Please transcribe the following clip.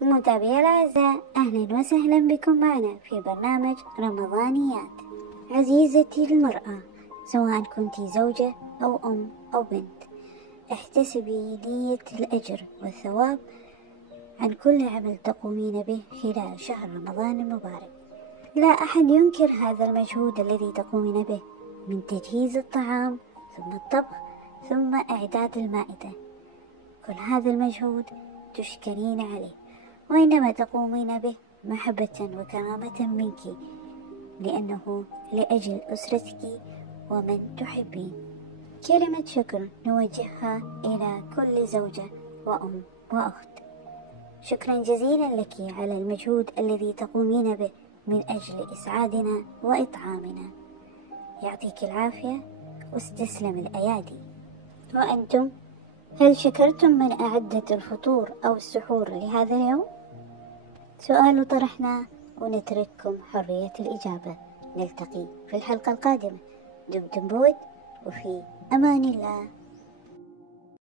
متابعي الأعزاء، أهلا وسهلا بكم معنا في برنامج رمضانيات. عزيزتي المرأة، سواء كنت زوجة أو أم أو بنت، احتسبي نية الأجر والثواب عن كل عمل تقومين به خلال شهر رمضان المبارك. لا أحد ينكر هذا المجهود الذي تقومين به، من تجهيز الطعام ثم الطبخ ثم إعداد المائدة. كل هذا المجهود تشكرين عليه، وإنما تقومين به محبة وكرامة منك، لأنه لأجل أسرتك ومن تحبين. كلمة شكر نوجهها إلى كل زوجة وأم وأخت. شكرا جزيلا لك على المجهود الذي تقومين به من أجل إسعادنا وإطعامنا. يعطيك العافية واستسلم الأيادي. وأنتم، هل شكرتم من أعدت الفطور أو السحور لهذا اليوم؟ سؤال طرحناه ونترككم حرية الإجابة. نلتقي في الحلقة القادمة. دمتم بود وفي أمان الله.